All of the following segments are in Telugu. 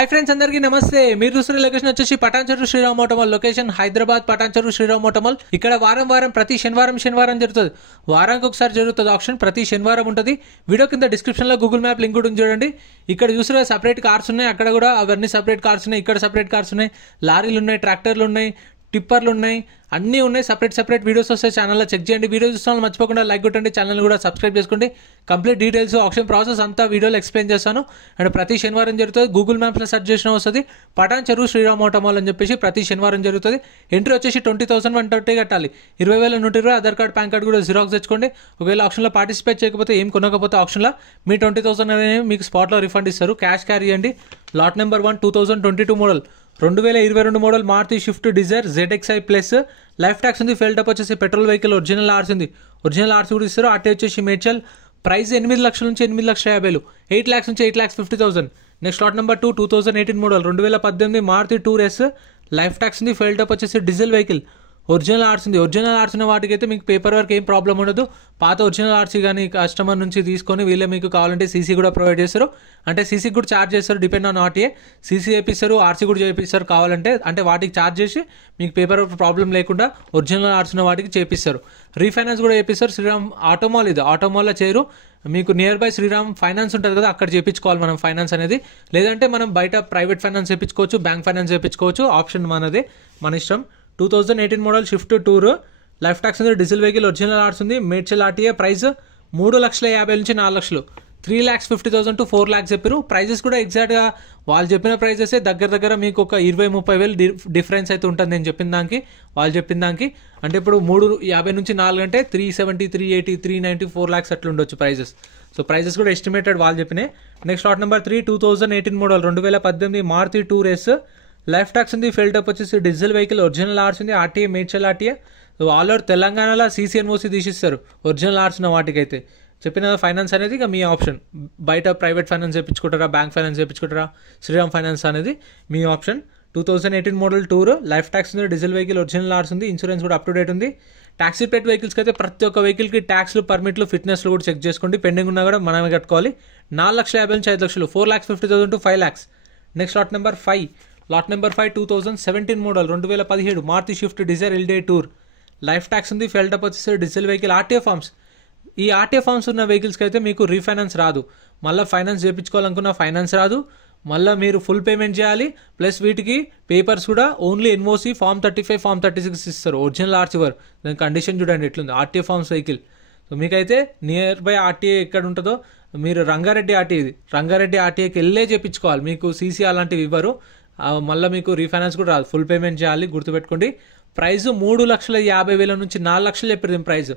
हाई फ्रेंड्स अंदर की नमस्ते మీరు చూస్తున్న లొకేషన్ వచ్చేసి Patancheru Sriram Automall location Hyderabad Patancheru Sriram Automall ఇక్కడ వారం ప్రతి శనివారం జరుగుతుంది వారానికి ఒకసారి జరుగుతుంది ఆక్షన్ ప్రతి శనివారం ఉంటుంది వీడియో కింద డిస్క్రిప్షన్ లో గూగుల్ మ్యాప్ లింక్ కూడా చూడండి ఇక్కడ చూసిన సెపరేట్ కార్స్ ఉన్నాయి అక్కడ కూడా అవన్నీ సెపరేట్ కార్స్ ఉన్నాయి ఇక్కడ సెపరేట్ కార్స్ ఉన్నాయి లారీలు ఉన్నాయి ట్రాక్టర్లు ఉన్నాయి టిప్పర్లు ఉన్నాయి అన్నీ ఉన్నాయి సెపరేట్ వీడియోస్ వస్తాయి ఛానల్లో చెక్ చేయండి వీడియో చూస్తాను మర్చిపోకుండా లైక్ కొట్టండి ఛానల్ కూడా సబ్స్క్రైబ్ చేసుకోండి కంప్లీట్ డీటెయిల్స్ ఆప్షన్ ప్రాసెస్ అంతా వీడియోలో ఎక్స్ప్లెయిన్ చేస్తాను అండ్ ప్రతి శనివారం జరుగుతుంది గూగుల్ మ్యాప్లో సెర్చ్ చేసిన వస్తుంది పటాన్చెరు శ్రీరామ్ ఆటోమాల్ అని చెప్పేసి ప్రతి శనివారం జరుగుతుంది ఎంట్రీ వచ్చేసి 20,130 కట్టాలి 20,000 120 ఆధార్ కార్డ్ పాన్ కార్డ్ కూడా జిరాక్స్ తెచ్చుకోండి ఒకవేళ ఆప్షన్లో పార్టిసిపేట్ చేయకపోతే ఏం కొనకపోతే ఆప్షన్లో మీ 20,000 అనేది మీకు స్పాట్లో రిఫండ్ ఇస్తారు క్యాష్ క్యారీ చేయండి lot number 1 2022 model 2022 model Maruti Swift Dzire ZXi plus life tax ఉంది ఫెల్ టప్ వచ్చేసి పెట్రోల్ వెహికల్ ఒరిజినల్ ఆర్సీ ఉంది ఒరిజినల్ ఆర్సీ కూడా ఇస్తారు ఆర్టీ వచ్చేసి మేడ్చల్ ప్రైస్ 8 లక్షల నుంచి 8,50,000 8 lakhs నుంచి 8,50,000 next lot number 2 2018 model 2018 Maruti tour S life tax ఉంది ఫెల్ టప్ వచ్చేసి డీజిల్ వెహికల్ ఒరిజినల్ ఆర్సీ ఉంది ఒరిజినల్ ఆర్సీ ఉన్న వాటికి అయితే మీకు పేపర్ వర్క్ ఏం ప్రాబ్లం ఉండదు పాత ఒరిజినల్ ఆర్సీ కానీ కస్టమర్ నుంచి తీసుకొని వీళ్ళే మీకు కావాలంటే సీసీ కూడా ప్రొవైడ్ చేస్తారు అంటే సీసీ కూడా ఛార్జ్ చేస్తారు డిపెండ్ ఆన్ ఆర్టీఏ సీసీ చేపిస్తారు ఆర్సీ కూడా చేపిస్తారు కావాలంటే అంటే వాటికి ఛార్జ్ చేసి మీకు పేపర్ వర్క్ ప్రాబ్లం లేకుండా ఒరిజినల్ ఆర్సీ ఉన్న వాటికి చేపిస్తారు రీఫైనాన్స్ కూడా చేపిస్తారు శ్రీరామ్ ఆటోమాల్ ఇది ఆటోమాల్లో చేయరు మీకు నియర్ బై శ్రీరామ్ ఫైనాన్స్ ఉంటుంది కదా అక్కడ చేయించుకోవాలి మనం ఫైనాన్స్ అనేది లేదంటే మనం బయట ప్రైవేట్ ఫైనాన్స్ చేయించుకోవచ్చు బ్యాంక్ ఫైనాన్స్ చేయించుకోవచ్చు ఆప్షన్ మనదే మన ఇష్టం 2018 model shift tour life tax ఉంది డీజిల్ వెహికల్ ఒరిజినల్ ఆర్ట్స్ ఉంది మేడ్చల్ ఆర్టీఏ ప్రైస్ 3,50,000 నుంచి 4 లక్షలు 3,50,000 to 4 lakhs చెప్పారు ప్రైజెస్ కూడా ఎగ్జాక్ట్గా వాళ్ళు చెప్పిన ప్రైజెస్ దగ్గర మీకు ఒక 20-30,000 డిఫరెన్స్ అయితే ఉంటుంది నేను చెప్పిన దానికి వాళ్ళు చెప్పిన దానికి అంటే ఇప్పుడు 350 నుంచి 4 అంటే 370 380 390 4 lakhs అట్లా ఉండొచ్చు ప్రైజెస్ సో ప్రైజెస్ కూడా ఎస్టిమేటెడ్ వాళ్ళు చెప్పినాయి next lot number 3 2018 model 2018 Maruti tour S life tax ఉంది ఫెల్ టప్ వచ్చేసి డీజిల్ వెహికల్ ఒరిజినల్ ఆర్స్ ఉంది RTA Medchal RTA all over తెలంగాణలో సీసీఎన్ఓసి తీసిస్తారు ఒరిజినల్ ఆర్స్ ఉన్న వాటికైతే చెప్పిన ఫైనాన్స్ అనేది ఇక మీ ఆప్షన్ బయట ప్రైవేట్ ఫైనాన్స్ చేయించుకుంటారా బ్యాంక్ ఫైనాన్స్ చేయించుకుంటారా శ్రీరామ్ ఫైనాన్స్ అనేది మీ option 2018 model tour life tax ఉంది డీజిల్ వెహికల్ ఒరిజినల్ ఆర్స్ ఉంది ఇన్సూరెన్స్ కూడా అప్ టు డేట్ ఉంది ట్యాక్సీ పెట్ వెహికల్స్కి అయితే ప్రతి ఒక్క వెహికల్కి ట్యాక్స్లు పర్మిట్లు ఫిట్నెస్లు కూడా చెక్ చేసుకోండి పెండింగ్ ఉన్నా కూడా మనమే కట్టుకోవాలి 4,50,000 నుంచి 5 లక్షలు 4,50,000 to 5 lakhs next lot number 5 lot number 5 2017 model 2017 Maruti Swift Dzire ఎల్డే టూర్ లైఫ్ ట్యాక్స్ ఉంది ఫెల్ టప్ వచ్చేసి డీజిల్ వెహికల్ ఆర్టీఏ ఫార్మ్స్ ఈ ఆర్టీఏ ఫార్మ్స్ ఉన్న వెహికల్స్కి అయితే మీకు రీఫైనాన్స్ రాదు మళ్ళీ ఫైనాన్స్ చేయించుకోవాలనుకున్న ఫైనాన్స్ రాదు మళ్ళీ మీరు ఫుల్ పేమెంట్ చేయాలి ప్లస్ వీటికి పేపర్స్ కూడా ఓన్లీ ఎన్ఓసి ఫామ్ 35 ఫామ్ 36 ఇస్తారు ఒరిజినల్ ఆర్సీ వర్ దాని కండిషన్ చూడండి ఎట్లుంది ఆర్టీఏ ఫార్మ్స్ వెహికల్ సో మీకైతే నియర్ బై ఆర్టీఏ ఎక్కడ ఉంటుందో మీరు రంగారెడ్డి ఆర్టీఏ ఇది రంగారెడ్డి ఆర్టీఏకి వెళ్ళే చేయించుకోవాలి మీకు సీసీ అలాంటివి ఇవ్వరు మళ్ళీ మీకు రీఫైనాన్స్ కూడా రాదు ఫుల్ పేమెంట్ చేయాలి గుర్తుపెట్టుకోండి ప్రైస్ 3,50,000 నుంచి 4 లక్షలు చెప్పారు దీని ప్రైస్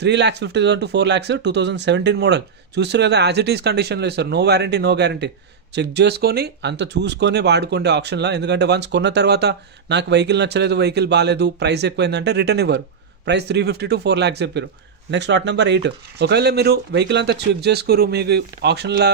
3,50,000 to 4 lakhs 2017 మోడల్ చూస్తారు కదా యాజ్ ఇట్ ఈస్ కండిషన్లో ఇస్తారు no warranty no guarantee check చేసుకొని అంత చూసుకొని వాడుకోండి ఆప్షన్లో ఎందుకంటే వన్స్ కొన్న తర్వాత నాకు వెహికల్ నచ్చలేదు వెహికల్ బాగాలేదు ప్రైస్ ఎక్కువైందంటే రిటర్న్ ఇవ్వరు ప్రైస్ 350 to 4 lakhs చెప్పారు నెక్స్ట్ లాట్ నెంబర్ 8 ఒకవేళ మీరు వెహికల్ అంతా చెక్ చేసుకోరు మీకు ఆప్షన్లో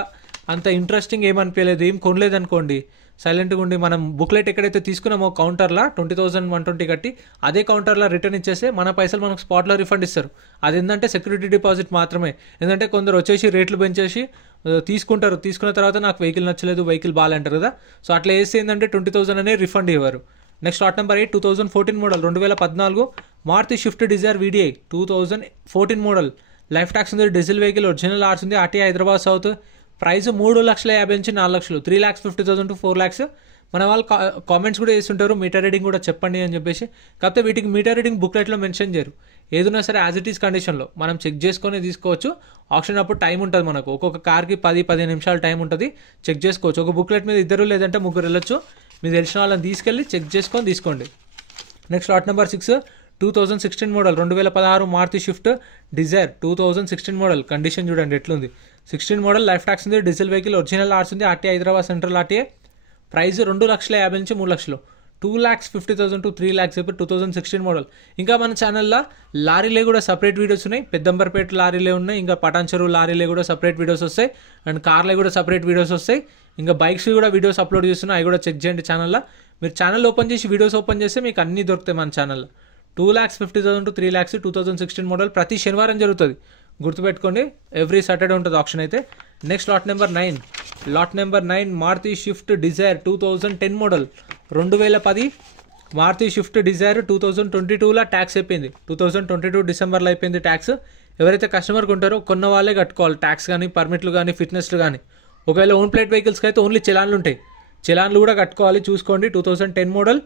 అంత ఇంట్రెస్టింగ్ ఏమనిపించలేదు ఏం కొనలేదు అనుకోండి సైలెంట్గా ఉండి మనం బుక్లెట్ ఎక్కడైతే తీసుకున్నామో కౌంటర్లో 20,120 కట్టి అదే కౌంటర్లో రిటర్న్ ఇచ్చేస్తే మన పైసలు మనకు స్పాట్లో రిఫండ్ ఇస్తారు అది ఏంటంటే సెక్యూరిటీ డిపాజిట్ మాత్రమే ఎందుకంటే కొందరు వచ్చేసి రేట్లు పెంచేసి తీసుకుంటారు తీసుకున్న తర్వాత నాకు వెహికల్ నచ్చలేదు వెహికల్ బాగాలంటారు కదా సో అట్లా వేస్తే ఏంటంటే 20,000 అనే రిఫండ్ ఇవ్వరు next lot number 8 2014 model 2014 Maruti Swift Dzire VDI 2014 model life tax ఉంది డీజిల్ వెహికల్ ఒరిజినల్ ఆర్స్ ఉంది ఆర్టీఐ హైదరాబాద్ సౌత్ ప్రైస్ 3,50,000 నుంచి 4 లక్షలు 3,50,000 to 4 lakhs మన వాళ్ళు కామెంట్స్ కూడా చేస్తుంటారు మీటర్ రీడింగ్ కూడా చెప్పండి అని చెప్పేసి కాకపోతే వీటికి మీటర్ రీడింగ్ బుక్లెట్లో మెన్షన్ చేయరు ఏదైనా సరే యాజ్ ఇట్ ఈస్ కండిషన్లో మనం చెక్ చేసుకొని తీసుకోవచ్చు ఆప్షన్ అప్పుడు టైం ఉంటుంది మనకు ఒక్కొక్క కార్కి 10-15 నిమిషాలు టైం ఉంటుంది చెక్ చేసుకోవచ్చు ఒక బుక్లెట్ మీద 2 లేదంటే 3 వెళ్ళొచ్చు మీరు తెలిసిన వాళ్ళని తీసుకెళ్ళి చెక్ చేసుకొని తీసుకోండి next lot number 6 2016 model 2016 Maruti Swift Dzire 2016 model condition చూడండి ఎట్లుంది 16 మోడల్ లైఫ్ ట్యాక్స్ ఉంది డీజిల్ వెహికల్ ఒరిజినల్ ఆర్స్ ఉంది RTI Hyderabad central RTA price 2,50,000 నుంచి 3 లక్షలు 2,50,000 to 3 lakhs చెప్పి 2016 మోడల్ ఇంకా మన ఛానల్లో లారీలే కూడా సపరేట్ వీడియోస్ ఉన్నాయి పెద్దంబర్పేట లారీలే ఉన్నాయి ఇంకా పటాన్చెరు లారీలే కూడా సపరేట్ వీడియోస్ వస్తాయి అండ్ కార్లే కూడా సపరేట్ వీడియోస్ వస్తాయి ఇంకా బైక్స్ కూడా వీడియోస్ అప్లోడ్ చేస్తున్నాయి అవి కూడా చెక్ చేయండి ఛానల్లో మీరు ఛానల్ ఓపెన్ చేసి వీడియోస్ ఓపెన్ చేస్తే మీకు అన్నీ దొరుకుతాయి మన ఛానల్లో 2,50,000 to 3 lakhs 2016 మోడల్ ప్రతి శనివారం జరుగుతుంది గుర్తుపెట్టుకోండి, ఎవ్రీ సాటర్డే ఉంటుంది ఆప్షన్ అయితే. Next lot number 9 Maruti Swift Dzire 2010 model 2010 Maruti Swift Dzire 2022లో ట్యాక్స్ అయిపోయింది. 2022 డిసెంబర్లో అయిపోయింది ట్యాక్స్. ఎవరైతే కస్టమర్కి ఉంటారో కొన్న వాళ్ళే కట్టుకోవాలి ట్యాక్స్ కానీ, పర్మిట్లు కానీ, ఫిట్నెస్లు కానీ. ఒకవేళ ఓన్ ప్లేట్ వెహికల్స్కి అయితే ఓన్లీ చలాన్లు ఉంటాయి, చలాన్లు కూడా కట్టుకోవాలి. చూసుకోండి, 2010 మోడల్,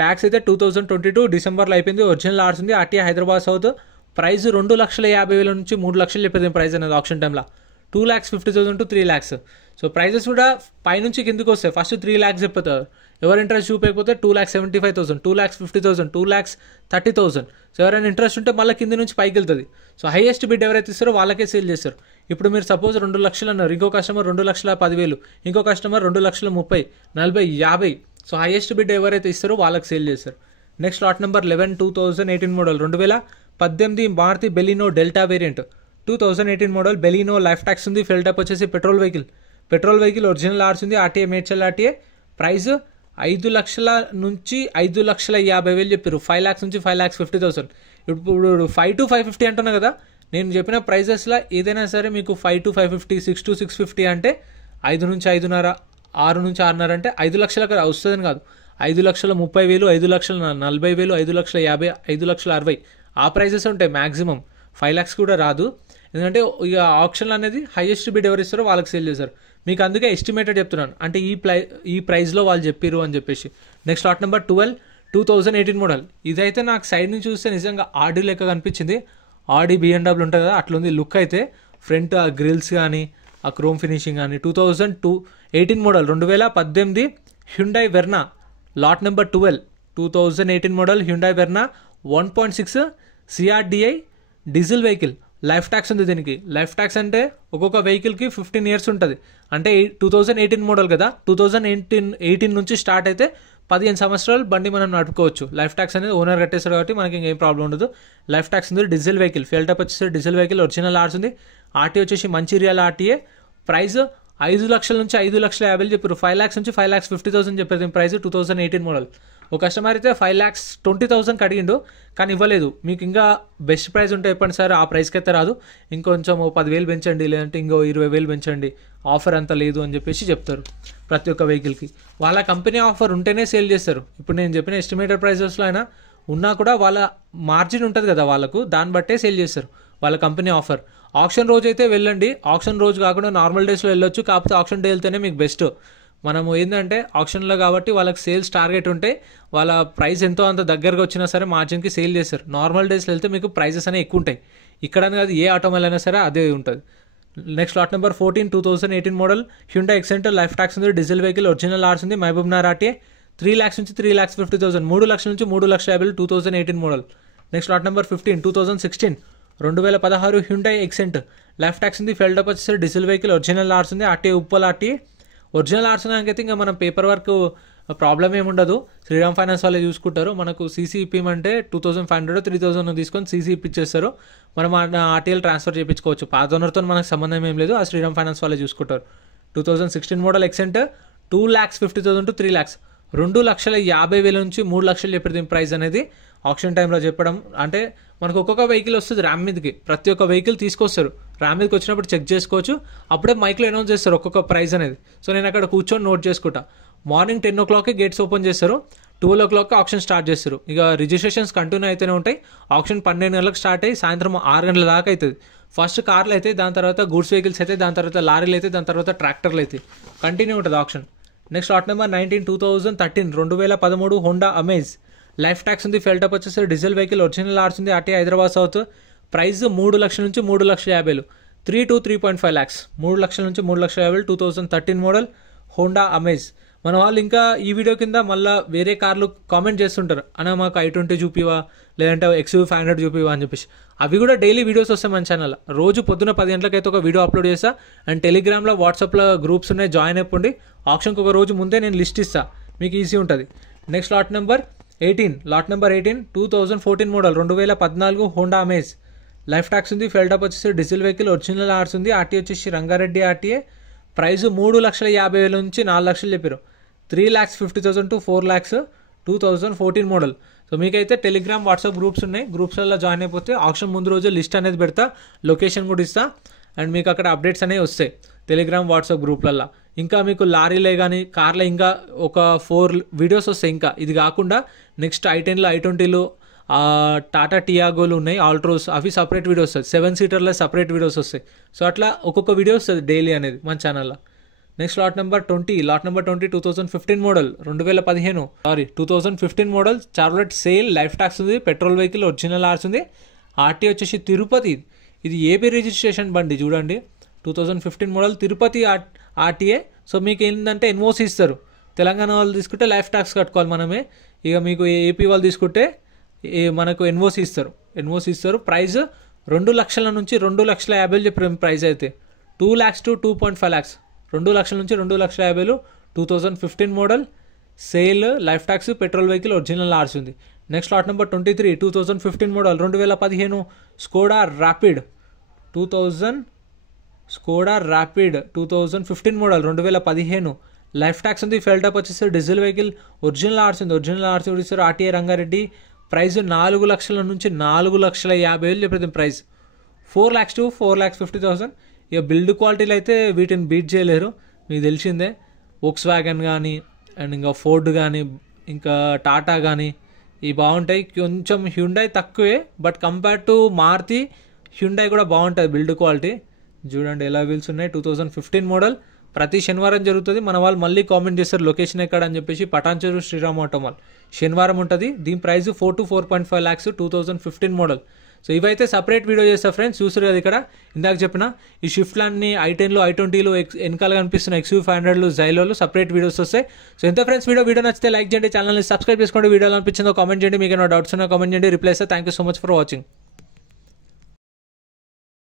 ట్యాక్స్ అయితే 2022 డిసెంబర్లో అయిపోయింది. ఒరిజినల్ ఆర్స్ ఉంది, ఆర్టీఐ హైదరాబాద్ సౌత్. ప్రైస్ 2,50,000 నుంచి 3 లక్షలు చెప్పేది ప్రైస్ అనేది ఆప్షన్ టైంలో. 2,50,000 to 3 lakhs. సో ప్రైజెస్ కూడా పైనుంచి కిందకు వస్తాయి. ఫస్ట్ 3 lakhs చెప్తారు. ఎవరు ఇంట్రెస్ట్ చూపకపోతే 2,75,000, 2,50,000, 2,30,000. సో ఎవరైనా ఇంట్రెస్ట్ ఉంటే మళ్ళీ కింద నుంచి పైకి వెళ్తుంది. సో హైయెస్ట్ బిడ్ ఎవరైతే ఇస్తారో వాళ్ళకే సేల్ చేస్తారు. ఇప్పుడు మీరు సపోజ్ 2 లక్షలు అన్నారు, ఇంకో కస్టమర్ 2,10,000, ఇంకో కస్టమర్ 2,30,000, 40, 50. సో హైయెస్ట్ బిడ్ ఎవరైతే ఇస్తారో వాళ్ళకి సేల్ చేస్తారు. Next lot number 11 2018 model 2018 Maruti Baleno Delta variant 2018 model Baleno. Life tax ఉంది, ఫెల్ టైప్ వచ్చేసి పెట్రోల్ వెహికల్, ఒరిజినల్ ఆర్స్ ఉంది, ఆర్టీఏ మేడ్చల్ ఆర్టీఏ. ప్రైస్ 5 లక్షల నుంచి 5,50,000 చెప్పారు. 5 lakhs నుంచి 5,50,000. ఇప్పుడు 5 to 550 అంటున్నా కదా, నేను చెప్పిన ప్రైజెస్లో ఏదైనా సరే మీకు 5 to 550, 6 to 650 అంటే 5 నుంచి 5.5, 6 నుంచి 6.5 అంటే 5 లక్షలకు వస్తుందని కాదు. 5,30,000, 5,40,000, 5,50,000, 5,60,000 ఆ ప్రైజెస్ ఉంటాయి మ్యాక్సిమం. 5 lakhs కూడా రాదు, ఎందుకంటే ఇక ఆప్షన్ అనేది హైయెస్ట్ బిడ్ ఎవరు ఇస్తారో వాళ్ళకి సేల్ చేస్తారు. మీకు అందుకే ఎస్టిమేటెడ్ చెప్తున్నాను, అంటే ఈ ప్రైస్లో వాళ్ళు చెప్పారు అని చెప్పేసి. Next lot number 12 2018 model. ఇదైతే నాకు సైడ్ నుంచి చూస్తే నిజంగా ఆడి లెక్క కనిపించింది. ఆడి BMW ఉంటుంది కదా, అట్లుంది లుక్ అయితే. ఫ్రంట్ ఆ గ్రిల్స్ కానీ, ఆ క్రోమ్ ఫినిషింగ్ కానీ. 2018 model 2018 Hyundai Verna. Lot number 12 2018 model Hyundai Verna 1.6 CRDI diesel vehicle. Life tax ఉంది దీనికి. లైఫ్ ట్యాక్స్ అంటే ఒక్కొక్క వెహికల్కి 15 years ఉంటుంది. అంటే 2018 మోడల్ కదా, 2018 నుంచి స్టార్ట్ అయితే 15 సంవత్సరాలు బండి మనం నడుపుకోవచ్చు. లైఫ్ ట్యాక్స్ అనేది ఓనర్ కట్టేస్తారు కాబట్టి మనకి ఇంకేం ప్రాబ్లం ఉండదు. లైఫ్ ట్యాక్స్ ఉంది, డీజిల్ వెహికల్, ఫెల్ టైప్ వచ్చేసి డీజిల్ వెహికల్, ఒరిజినల్ ఆర్స్ ఉంది, ఆర్టీఏ వచ్చేసి మంచిర్యాల ఆర్టీఏ. ప్రైస్ 5 లక్షల నుంచి 5,50,000 చెప్పారు. 5 lakhs నుంచి 5,50,000 చెప్పారు దీని ప్రైస్. 2018 మోడల్. ఒక కస్టమర్ అయితే 5,20,000 అడిగిండు, కానీ ఇవ్వలేదు. మీకు ఇంకా బెస్ట్ ప్రైస్ ఉంటే చెప్పండి సార్, ఆ ప్రైస్కి అయితే రాదు, ఇంకొంచెం 10,000 పెంచండి, లేదంటే ఇంకో 20,000 పెంచండి, ఆఫర్ అంత లేదు అని చెప్పేసి చెప్తారు ప్రతి ఒక్క వెహికల్కి. వాళ్ళ కంపెనీ ఆఫర్ ఉంటేనే సేల్ చేస్తారు. ఇప్పుడు నేను చెప్పిన ఎస్టిమేటెడ్ ప్రైజెస్లో అయినా ఉన్నా కూడా వాళ్ళ మార్జిన్ ఉంటుంది కదా వాళ్ళకు, దాన్ని బట్టే సేల్ చేస్తారు వాళ్ళ కంపెనీ ఆఫర్. ఆప్షన్ రోజు అయితే వెళ్ళండి, ఆప్షన్ రోజు కాకుండా నార్మల్ డేస్లో వెళ్ళొచ్చు. కాకపోతే ఆప్షన్ డే వెళ్తేనే మీకు బెస్ట్. మనము ఏంటంటే ఆప్షన్లో కాబట్టి వాళ్ళకి సేల్స్ టార్గెట్ ఉంటే వాళ్ళ ప్రైస్ ఎంతో అంత దగ్గరగా వచ్చినా సరే మార్జిన్కి సేల్ చేస్తారు. నార్మల్ డేస్లో వెళ్తే మీకు ప్రైజెస్ అనేవి ఎక్కువ ఉంటాయి. ఇక్కడ కాదు, ఏ ఆటోమొబైల్ అయినా సరే అదే ఉంటుంది. Next lot number 14 2018 model Hyundai Xcent. Life tax ఉంది, డీజిల్ వెహికల్, ఒరిజినల్ ఆర్స్ ఉంది, మహబూబ్ నగర్ ఆర్టీఏ. 3 lakhs నుంచి 3,50,000, 3 లక్షల నుంచి 3,50,000. 2018 model. Next lot number 15 2016 2016 Hyundai Xcent. Life tax ఉంది, ఫెల్ టైప్ వచ్చేసి డీజిల్ వెహికల్, ఒరిజినల్ ఆర్స్ ఉంది, ఆర్టీఏ ఉప్పల్ ఆర్టీఏ. ఒరిజినల్ ఆర్ట్స్ అయితే ఇంకా మనం పేపర్ వర్క్ ప్రాబ్లం ఏముండదు, శ్రీరామ్ ఫైనాన్స్ వాళ్ళే చూసుకుంటారు. మనకు సీసీ ఇప్పిమంటే 2,500 3,000 తీసుకొని సీసీ ఇప్పించేస్తారు. మనం ఆర్టీఎల్ ట్రాన్స్ఫర్ చేయించుకోవచ్చు. పాత ఓనర్తో మనకు సంబంధం ఏం లేదు, ఆ శ్రీరామ్ ఫైనాన్స్ వాళ్ళే చూసుకుంటారు. 2016 మోడల్ ఎక్సెంట్ 2,50,000 to 3 lakhs. 2,50,000 నుంచి 3 లక్షలు చెప్పారు దీని ప్రైస్ అనేది ఆప్షన్ టైంలో చెప్పడం. అంటే మనకు ఒక్కొక్క వెహికల్ వస్తుంది ర్యామ్ మీదకి, ప్రతి ఒక్క వెహికల్ తీసుకొస్తారు. ర్యామ్ మీదకి వచ్చినప్పుడు చెక్ చేసుకోవచ్చు, అప్పుడే మైక్లో అనౌన్స్ చేస్తారు ఒక్కొక్క ప్రైస్ అనేది. సో నేను అక్కడ కూర్చొని నోట్ చేసుకుంటా. మార్నింగ్ 10 o'clock గేట్స్ ఓపెన్ చేస్తారు, 12 o'clock ఆప్షన్ స్టార్ట్ చేస్తారు. ఇక రిజిస్ట్రేషన్స్ కంటిన్యూ అయితేనే ఉంటాయి. ఆప్షన్ 12 గంటలకు స్టార్ట్ అయ్యి సాయంత్రం 6 గంటల దాకా అవుతుంది. ఫస్ట్ కార్లు అయితే, దాని తర్వాత గూడ్స్ వెహికల్స్ అయితే, దాని తర్వాత లారీలు అయితే, దాని తర్వాత ట్రాక్టర్లు అయితే కంటిన్యూ ఉంటుంది option. Next lot number 19 2013 2013 Honda amaze. Life tax ఉంది, ఫెల్ టైప్ వచ్చేసి డీజిల్ వెహికల్, ఒరిజినల్ ఆర్స్ ఉంది, ఆర్టీఐ హైదరాబాద్ సౌత్. ప్రైస్ 3 లక్షల నుంచి 3,50,000, 3 to 3.5 lakhs. 3 లక్షల నుంచి 3,50,000. 2013 మోడల్ హోండా అమేజ్. మన వాళ్ళు ఇంకా ఈ వీడియో కింద మళ్ళీ వేరే కార్లు కామెంట్ చేస్తుంటారు, అన్న మాకు i20 చూపివా, లేదంటే XUV500 చూపివా అని చెప్పేసి. అవి కూడా డైలీ వీడియోస్ వస్తాయి మన ఛానల్. రోజు పొద్దున్న 10 గంటలకైతే ఒక వీడియో అప్లోడ్ చేస్తా. అండ్ టెలిగ్రామ్లో, వాట్సాప్లో గ్రూప్స్ ఉన్నాయి, జాయిన్ అయిపోండి. ఆప్షన్కి ఒక రోజు ముందే నేను లిస్ట్ ఇస్తా, మీకు ఈజీ ఉంటుంది. Next lot number 18 2014 model 2014 Honda amaze. Life tax ఉంది, ఫెల్ టైప్ వచ్చేసి డీజిల్ వెహికల్, ఒరిజినల్ ఆర్స్ ఉంది, ఆర్టీఏ వచ్చేసి రంగారెడ్డి ఆర్టీఏ. ప్రైస్ 3,50,000 నుంచి 4 లక్షలు చెప్పారు. 3,50,000 to 4 lakhs. 2014 మోడల్. సో మీకైతే టెలిగ్రామ్ వాట్సాప్ గ్రూప్స్ ఉన్నాయి, గ్రూప్స్లలో జాయిన్ అయిపోతే ఆప్షన్ ముందు రోజు లిస్ట్ అనేది పెడతా, లొకేషన్ కూడా ఇస్తా, అండ్ మీకు అక్కడ అప్డేట్స్ అనేవి వస్తాయి టెలిగ్రామ్ వాట్సాప్ గ్రూప్లల్లో. ఇంకా మీకు లారీలే కానీ కార్లో ఇంకా ఒక 4 వీడియోస్ వస్తాయి. ఇంకా ఇది కాకుండా నెక్స్ట్ i10లో i20లో టాటా టియాగోలు ఉన్నాయి, ఆల్ట్రోస్, అవి సపరేట్ వీడియోస్ వస్తాయి. 7 సీటర్లో సపరేట్ వీడియోస్ వస్తాయి. సో అట్లా ఒక్కొక్క వీడియో వస్తుంది డైలీ అనేది మన ఛానల్లో. Next lot number 20 2015 model 2015 model Charlotte sale, life tax ఉంది, పెట్రోల్ వెహికల్, ఒరిజినల్ ఆర్స్ ఉంది. ఆర్టీ వచ్చేసి తిరుపతి, ఇది ఏపీ రిజిస్ట్రేషన్ బండి చూడండి. 2015 మోడల్ తిరుపతి ఆర్టీఏ. సో మీకు ఏంటంటే ఎన్ఓసి ఇస్తారు. తెలంగాణ వాళ్ళు తీసుకుంటే లైఫ్ ట్యాక్స్ కట్టుకోవాలి మనమే. ఇక మీకు ఏపీ వాళ్ళు తీసుకుంటే మనకు ఎన్ఓసి ఇస్తారు. ప్రైస్ 2 లక్షల నుంచి 2,50,000 చెప్పిన ప్రైస్ అయితే 2 lakhs to 2.5 lakhs, 2 లక్షల నుంచి 2,50,000. 2015 model sale, life tax, petrol vehicle, original ఆర్స్ ఉంది. Next lot number 23 2015 model 2015 Skoda Rapid 2015 model 2015 life tax ఉంది, ఫెల్ టాప్ వచ్చేసి డీజిల్ వెహికల్, ఒరిజినల్ ఆర్స్ ఉంది. ఒరిజినల్ ఆర్స్ కూడా ఇస్తారు. ఆర్టీఏ రంగారెడ్డి. ప్రైస్ 4 లక్షల నుంచి 4,50,000 చెప్పేది ప్రైస్. 4 lakhs to 4,50,000. ఇక బిల్డ్ క్వాలిటీలు అయితే వీటిని బీట్ చేయలేరు, మీకు తెలిసిందే. వోక్స్ వ్యాగన్ కానీ అండ్ ఇంకా ఫోర్డ్ కానీ ఇంకా టాటా కానీ ఇవి బాగుంటాయి. కొంచెం హ్యుండాయ్ తక్కువే, but compare to Maruti Hyundai కూడా బాగుంటుంది బిల్డ్ క్వాలిటీ. చూడండి ఎలా వీల్స్ ఉన్నాయి. 2015 మోడల్. ప్రతి శనివారం జరుగుతుంది. మన వాళ్ళు మళ్ళీ కామెంట్ చేస్తారు లొకేషన్ ఎక్కడ అని చెప్పేసి. పటాన్చెరు శ్రీరామ్ ఆటో మాల్ శనివారం ఉంటుంది. దీని price 4 to 4.5 lakhs 2015 model. So ఇవైతే సపరేట్ వీడియో చేస్తా ఫ్రెండ్స్. చూసారు కదా ఇక్కడ ఇందాక చెప్పిన ఈ షిఫ్ట్లన్నీ i10లో i20లో వెనకాల కనిపిస్తున్న XUV500లు జైలోలు సపరేట్ వీడియోస్ వస్తాయి. సో ఎంత ఫ్రెండ్స్ వీడియో నచ్చితే లైక్ చేయండి, ఛానల్ని సబ్స్క్రైబ్ చేసుకోండి. వీడియోలో అనిపించిందో కామెంట్ చేయండి. మీకు ఏమైనా డౌట్స్ ఉన్నా కామెంట్ చేయండి, రిప్లై ఇస్తా. Thank you so much for watching.